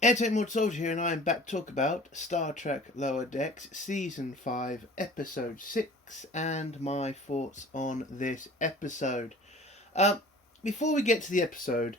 Entertainment Soldier here, and I am back to talk about Star Trek Lower Decks Season 5, Episode 6, and my thoughts on this episode. Um, Before we get to the episode,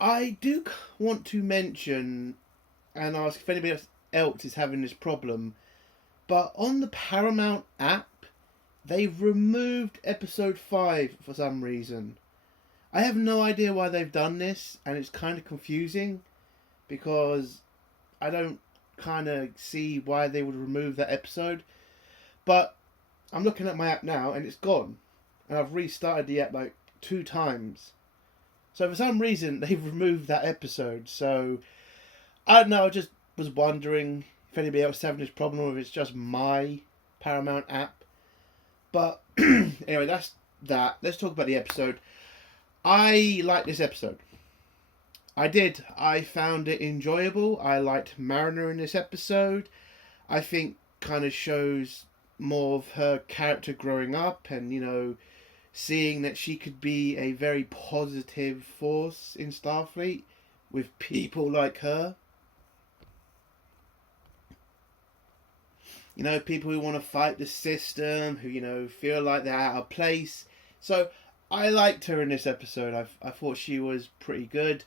I do want to mention and ask if anybody else is having this problem, but on the Paramount app, they've removed Episode 5 for some reason. I have no idea why they've done this, and it's kind of confusing because I don't kind of see why they would remove that episode. But I'm looking at my app now and it's gone. And I've restarted the app like 2 times. So for some reason they've removed that episode. So I don't know, I just was wondering if anybody else is having this problem or if it's just my Paramount app. But anyway, that's that. Let's talk about the episode. I like this episode. I did. I found it enjoyable. I liked Mariner in this episode. I think kind of shows more of her character growing up and, seeing that she could be a very positive force in Starfleet with people like her. People who want to fight the system, who, feel like they're out of place. So I liked her in this episode. I thought she was pretty good.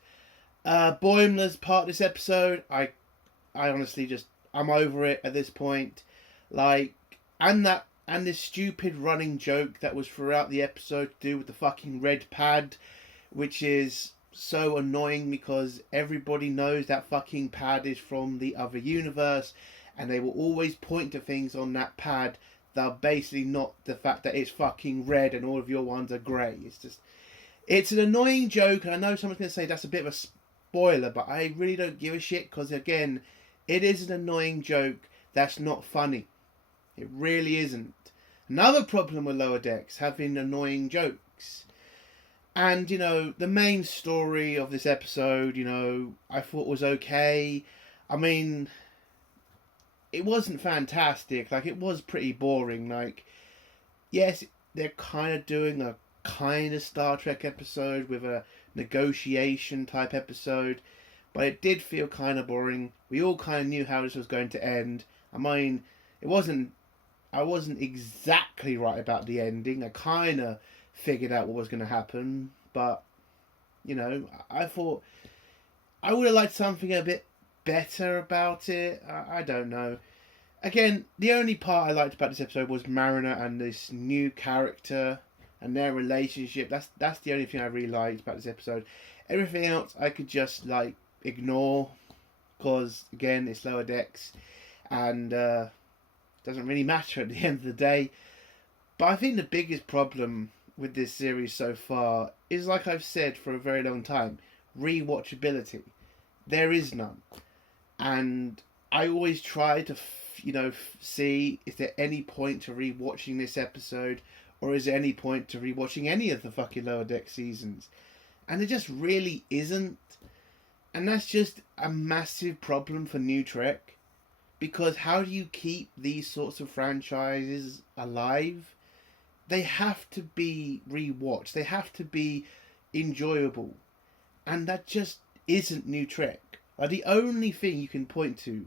Boimler's part of this episode, I honestly I'm over it at this point. And this stupid running joke that was throughout the episode to do with the fucking red pad, which is so annoying because everybody knows that fucking pad is from the other universe, and they will always point to things on that pad that are basically not the fact that it's fucking red and all of your ones are grey. It's an annoying joke, and I know someone's going to say that's a bit of a spoiler, but I really don't give a shit because, again, it is an annoying joke that's not funny. It really isn't. Another problem with Lower Decks, having annoying jokes. And, the main story of this episode, I thought was okay. I mean, it wasn't fantastic. It was pretty boring. Yes, they're kind of doing a kind of Star Trek episode with a negotiation type episode, but it did feel kind of boring. We all kind of knew how this was going to end. I mean, I wasn't exactly right about the ending. I kind of figured out what was going to happen, but I thought I would have liked something a bit better about it. I don't know. Again, the only part I liked about this episode was Mariner and this new character and their relationship. That's the only thing I really liked about this episode. Everything else I could just ignore because, again, it's Lower Decks and doesn't really matter at the end of the day. But I think the biggest problem with this series so far is, like I've said for a very long time, rewatchability. There is none. And I always try to see is there any point to rewatching this episode, or is there any point to rewatching any of the fucking Lower Deck seasons? And there just really isn't. And that's just a massive problem for New Trek. Because how do you keep these sorts of franchises alive? They have to be rewatched. They have to be enjoyable. And that just isn't New Trek. The only thing you can point to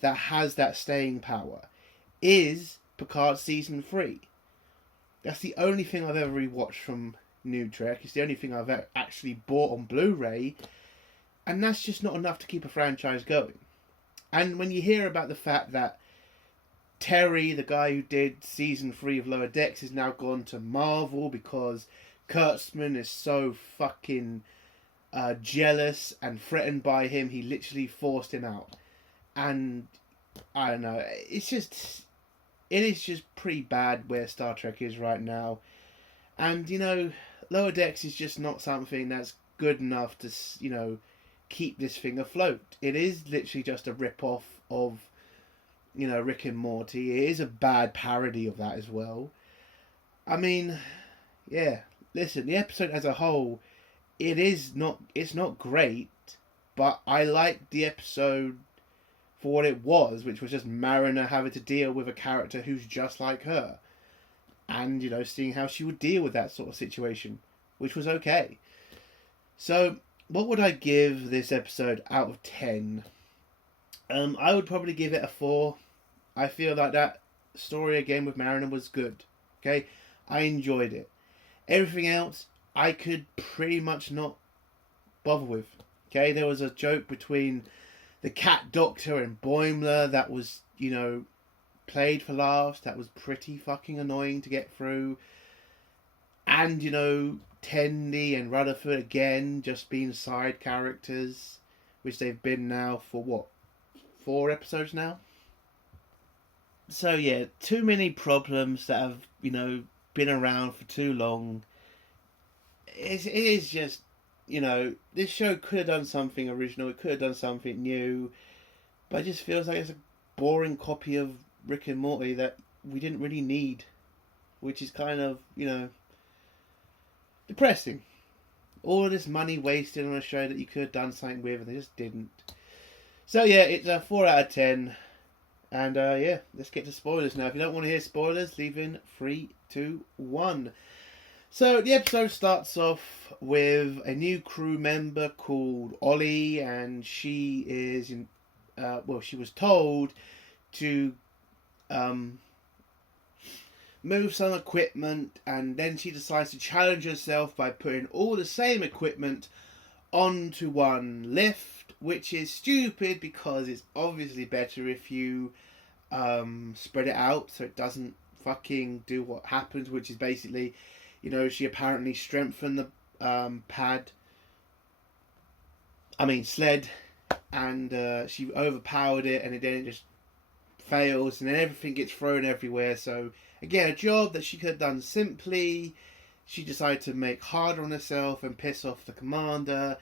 that has that staying power is Picard Season 3. That's the only thing I've ever rewatched from New Trek. It's the only thing I've actually bought on Blu-ray. And that's just not enough to keep a franchise going. And when you hear about the fact that Terry, the guy who did Season 3 of Lower Decks, is now gone to Marvel because Kurtzman is so fucking jealous and threatened by him, he literally forced him out. And I don't know, it is just pretty bad where Star Trek is right now. And, Lower Decks is just not something that's good enough to, keep this thing afloat. It is literally just a rip-off of, Rick and Morty. It is a bad parody of that as well. I mean, yeah, listen, the episode as a whole, it's not great, but I liked the episode for what it was, which was just Mariner having to deal with a character who's just like her. And, seeing how she would deal with that sort of situation, which was okay. So, what would I give this episode out of 10? I would probably give it a 4. I feel like that story again with Mariner was good. Okay, I enjoyed it. Everything else I could pretty much not bother with. Okay, there was a joke between the cat doctor and Boimler that was, played for laughs. That was pretty fucking annoying to get through. And, Tendi and Rutherford again just being side characters, which they've been now for what, 4 episodes now? So yeah, too many problems that have, been around for too long. It is just, this show could have done something original, it could have done something new, but it just feels like it's a boring copy of Rick and Morty that we didn't really need, which is kind of, depressing. All of this money wasted on a show that you could have done something with, and they just didn't. So yeah, it's a 4 out of 10. And yeah, let's get to spoilers now. If you don't want to hear spoilers, leave in 3, 2, 1. So the episode starts off with a new crew member called Ollie, and she is in. She was told to move some equipment, and then she decides to challenge herself by putting all the same equipment onto one lift, which is stupid because it's obviously better if you spread it out so it doesn't fucking do what happens, which is basically, she apparently strengthened the sled, and she overpowered it, and then it just fails, and then everything gets thrown everywhere. So again, a job that she could have done simply, she decided to make harder on herself and piss off the commander.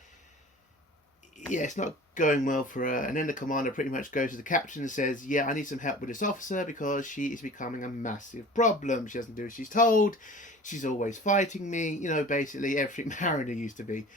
Yeah, it's not going well for her. And then the commander pretty much goes to the captain and says, yeah, I need some help with this officer because she is becoming a massive problem. She doesn't do as she's told. She's always fighting me. Basically everything Mariner used to be.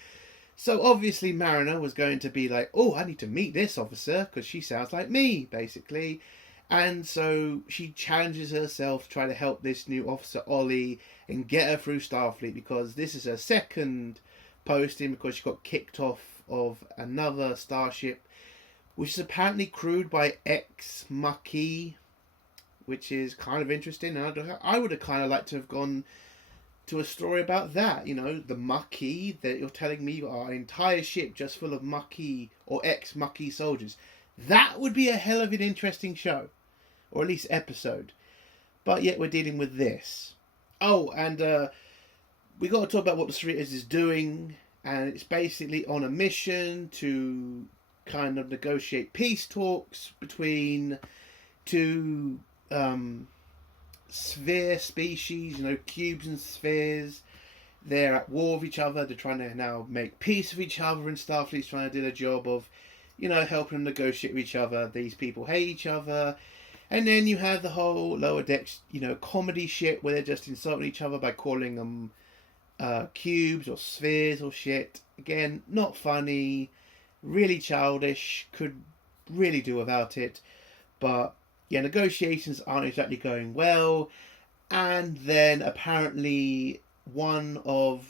So obviously Mariner was going to be like, oh, I need to meet this officer because she sounds like me, basically. And so she challenges herself to try to help this new officer, Ollie, and get her through Starfleet, because this is her second posting, because she got kicked off of another starship, which is apparently crewed by ex-Maquis, which is kind of interesting. And I would have kind of liked to have gone to a story about that. The Maquis, that you're telling me are an entire ship just full of Maquis or ex-Maquis soldiers. That would be a hell of an interesting show, or at least episode. But yet we're dealing with this. Oh, and we got to talk about what the Cerritos is doing, and it's basically on a mission to kind of negotiate peace talks between two sphere species, cubes and spheres. They're at war with each other. They're trying to now make peace with each other, and Starfleet's trying to do their job of, helping them negotiate with each other. These people hate each other. And then you have the whole Lower Decks, comedy shit where they're just insulting each other by calling them cubes or spheres or shit. Again, not funny, really childish, could really do without it. But yeah, negotiations aren't exactly going well. And then apparently one of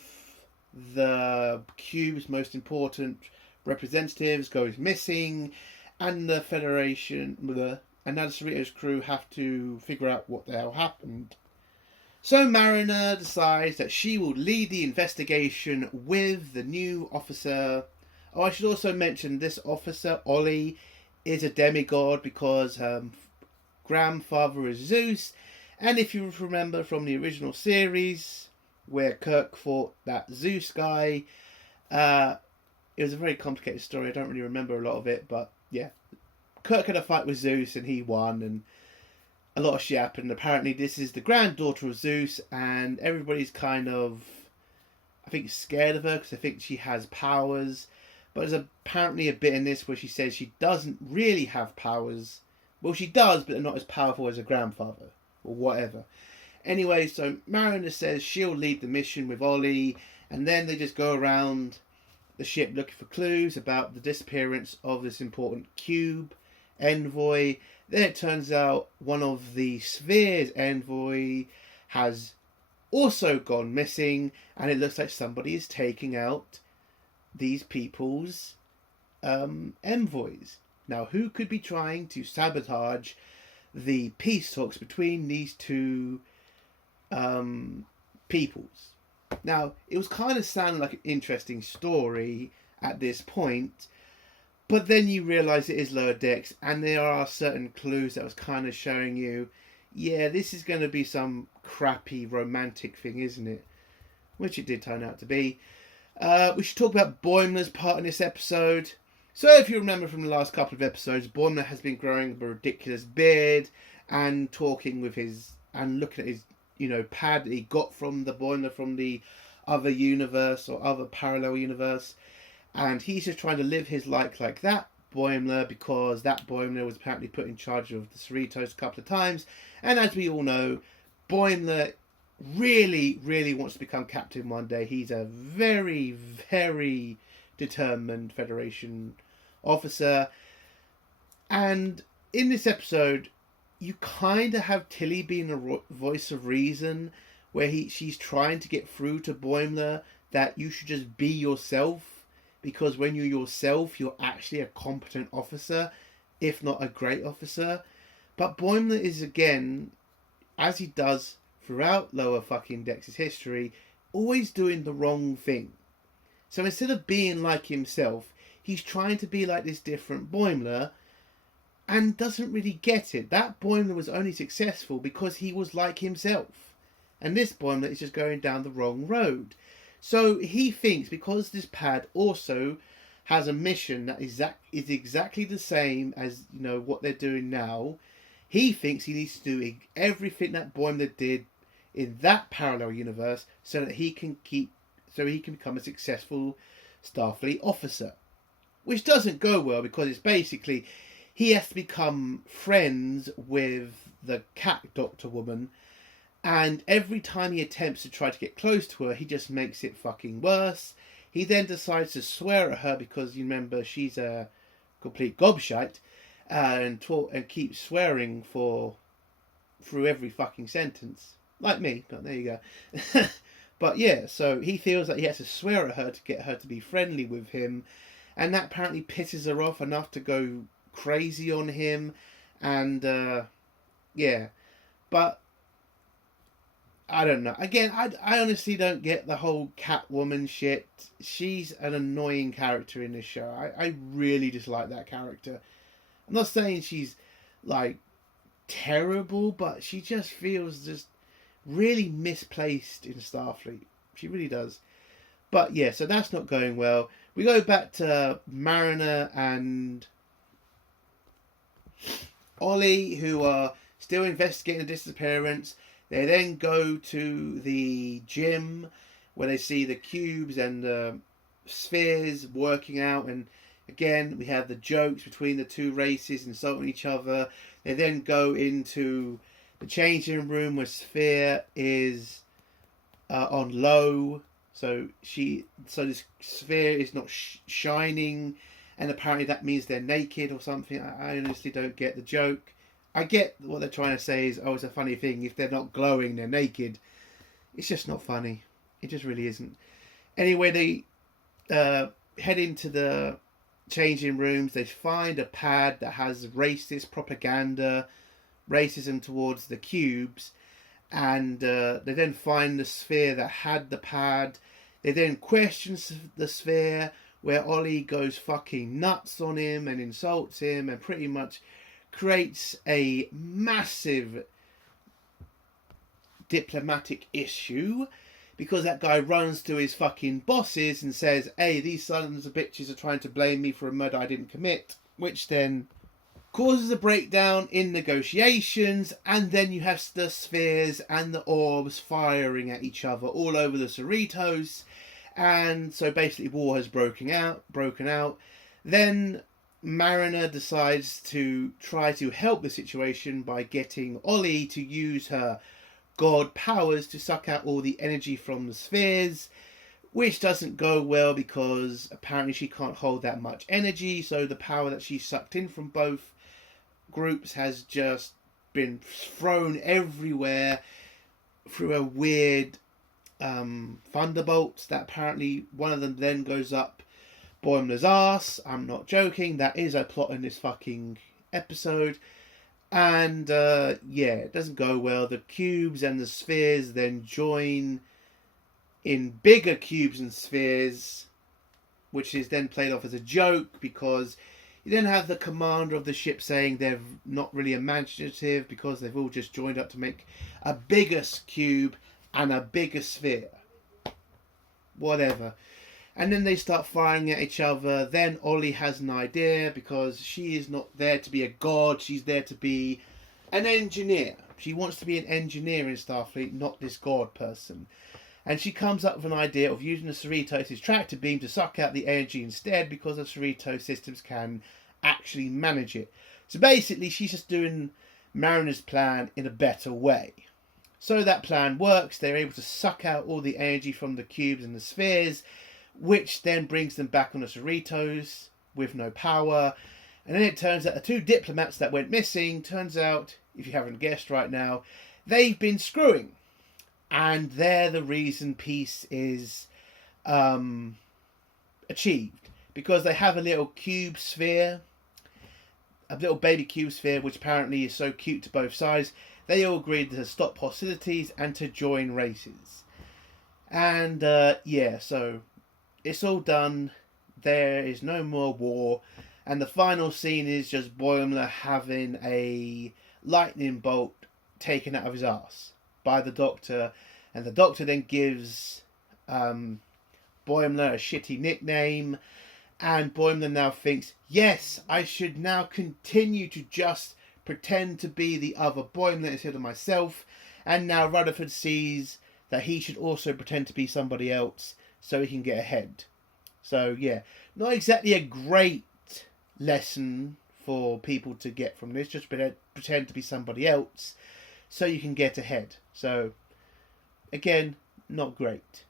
the cube's most important representatives goes missing, and the Federation and now the Cerritos crew have to figure out what the hell happened. So Mariner decides that she will lead the investigation with the new officer. Oh, I should also mention this officer, Ollie, is a demigod because her grandfather is Zeus. And if you remember from the original series, where Kirk fought that Zeus guy, it was a very complicated story. I don't really remember a lot of it, but yeah. Kirk had a fight with Zeus and he won, and a lot of shit happened. Apparently this is the granddaughter of Zeus, and everybody's kind of, I think, scared of her because they think she has powers. But there's apparently a bit in this where she says she doesn't really have powers. Well, she does, but they're not as powerful as her grandfather, or whatever. Anyway, so Mariner says she'll lead the mission with Ollie, and then they just go around the ship looking for clues about the disappearance of this important cube envoy. Then it turns out one of the sphere's envoy has also gone missing, and it looks like somebody is taking out these people's envoys. Now, who could be trying to sabotage the peace talks between these two peoples? Now, it was kind of sounding like an interesting story at this point, but then you realise it is Lower Decks, and there are certain clues that was kind of showing you, yeah, this is going to be some crappy romantic thing, isn't it? Which it did turn out to be. We should talk about Boimler's part in this episode. So if you remember from the last couple of episodes, Boimler has been growing a ridiculous beard and talking with his, and looking at his, pad that he got from the Boimler from the other universe or other parallel universe. And he's just trying to live his life like that Boimler, because that Boimler was apparently put in charge of the Cerritos a couple of times. And as we all know, Boimler really, really wants to become captain one day. He's a very, very determined Federation officer. And in this episode, you kind of have Tilly being a voice of reason, where she's trying to get through to Boimler that you should just be yourself, because when you're yourself, you're actually a competent officer, if not a great officer. But Boimler is, again, as he does throughout Lower fucking Decks' history, always doing the wrong thing. So instead of being like himself, he's trying to be like this different Boimler, and doesn't really get it. That Boimler was only successful because he was like himself. And this Boimler is just going down the wrong road. So he thinks, because this pad also has a mission that is exactly the same as what they're doing now, he thinks he needs to do everything that Boimler did in that parallel universe so that he can become a successful Starfleet officer. Which doesn't go well, because it's basically he has to become friends with the cat doctor woman, and every time he attempts to try to get close to her, he just makes it fucking worse. He then decides to swear at her, because you remember she's a complete gobshite, and keeps swearing through every fucking sentence. Like me, but there you go. But yeah, so he feels like he has to swear at her to get her to be friendly with him, and that apparently pisses her off enough to go crazy on him. And yeah, but I don't know. Again, I honestly don't get the whole Catwoman shit. She's an annoying character in this show. I really dislike that character. I'm not saying she's like terrible, but she just feels just really misplaced in Starfleet. She really does. But yeah, so that's not going well. We go back to Mariner and Ollie, who are still investigating the disappearance. They then go to the gym where they see the cubes and the spheres working out, and again we have the jokes between the two races insulting each other. They then go into the changing room where Sphere is on low, so this Sphere is not shining, and apparently that means they're naked or something. I honestly don't get the joke. I get what they're trying to say is, it's a funny thing. If they're not glowing, they're naked. It's just not funny. It just really isn't. Anyway, they head into the changing rooms. They find a pad that has racist propaganda, racism towards the cubes. And they then find the Sphere that had the pad. They then question the Sphere, where Ollie goes fucking nuts on him and insults him and pretty much creates a massive diplomatic issue, because that guy runs to his fucking bosses and says, hey, these sons of bitches are trying to blame me for a murder I didn't commit, which then causes a breakdown in negotiations. And then you have the Spheres and the orbs firing at each other all over the Cerritos, and so basically war has broken out. Then Mariner decides to try to help the situation by getting Ollie to use her god powers to suck out all the energy from the spheres, which doesn't go well because apparently she can't hold that much energy, so the power that she sucked in from both groups has just been thrown everywhere through a weird thunderbolts that apparently one of them then goes up Boimler's ass. I'm not joking. That is a plot in this fucking episode. And it doesn't go well. The cubes and the spheres then join in bigger cubes and spheres, which is then played off as a joke because you then have the commander of the ship saying they're not really imaginative because they've all just joined up to make a bigger cube and a bigger sphere. Whatever. And then they start firing at each other. Then Ollie has an idea because she is not there to be a god. She's there to be an engineer. She wants to be an engineer in Starfleet, not this god person. And she comes up with an idea of using the Cerritos' tractor beam to suck out the energy instead because the Cerritos systems can actually manage it. So basically, she's just doing Mariner's plan in a better way. So that plan works. They're able to suck out all the energy from the cubes and the spheres, which then brings them back on the Cerritos with no power. And then it turns out the two diplomats that went missing, turns out, if you haven't guessed right now, they've been screwing. And they're the reason peace is achieved. Because they have a little cube sphere, a little baby cube sphere, which apparently is so cute to both sides. They all agreed to stop hostilities and to join races. And so it's all done. There is no more war. And the final scene is just Boimler having a lightning bolt taken out of his ass by the Doctor. And the Doctor then gives Boimler a shitty nickname. And Boimler now thinks, yes, I should now continue to just pretend to be the other Boimler instead of myself. And now Rutherford sees that he should also pretend to be somebody else so he can get ahead. So, yeah, not exactly a great lesson for people to get from this. Just pretend to be somebody else so you can get ahead. So, again, not great.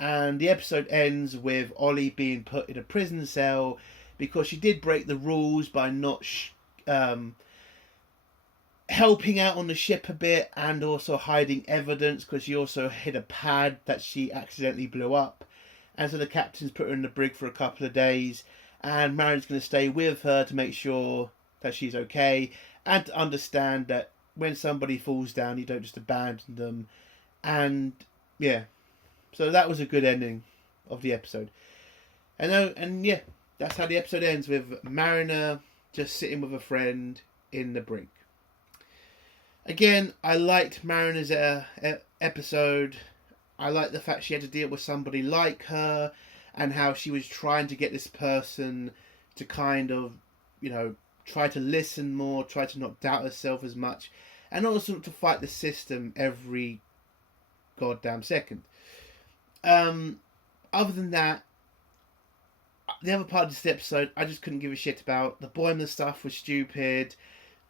And the episode ends with Ollie being put in a prison cell because she did break the rules by not helping out on the ship a bit and also hiding evidence because she also hid a pad that she accidentally blew up. And so the captain's put her in the brig for a couple of days and Mariner's going to stay with her to make sure that she's okay and to understand that when somebody falls down, you don't just abandon them. And, yeah. So that was a good ending of the episode. And that's how the episode ends, with Mariner just sitting with a friend in the brig. Again, I liked Mariner's episode. I liked the fact she had to deal with somebody like her and how she was trying to get this person to kind of, try to listen more, try to not doubt herself as much, and also to fight the system every goddamn second. Other than that, the other part of this episode, I just couldn't give a shit about. The Boimler stuff was stupid.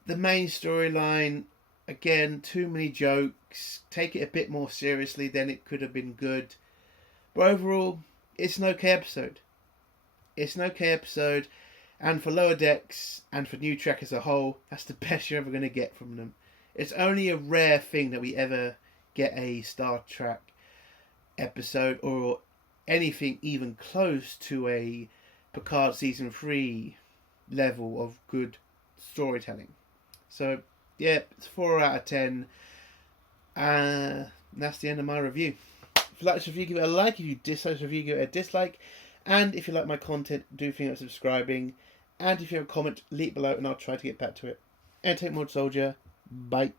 The main storyline, again, too many jokes. Take it a bit more seriously, then it could have been good. But overall, it's an okay episode. It's an okay episode. And for Lower Decks and for New Trek as a whole, that's the best you're ever going to get from them. It's only a rare thing that we ever get a Star Trek episode or anything even close to a Picard Season 3 level of good storytelling. So, yeah, it's 4 out of 10. That's the end of my review. If you like this review, give it a like. If you dislike this review, give it a dislike. And if you like my content, do think of subscribing. And if you have a comment, leave below and I'll try to get back to it. And take more, soldier. Bye.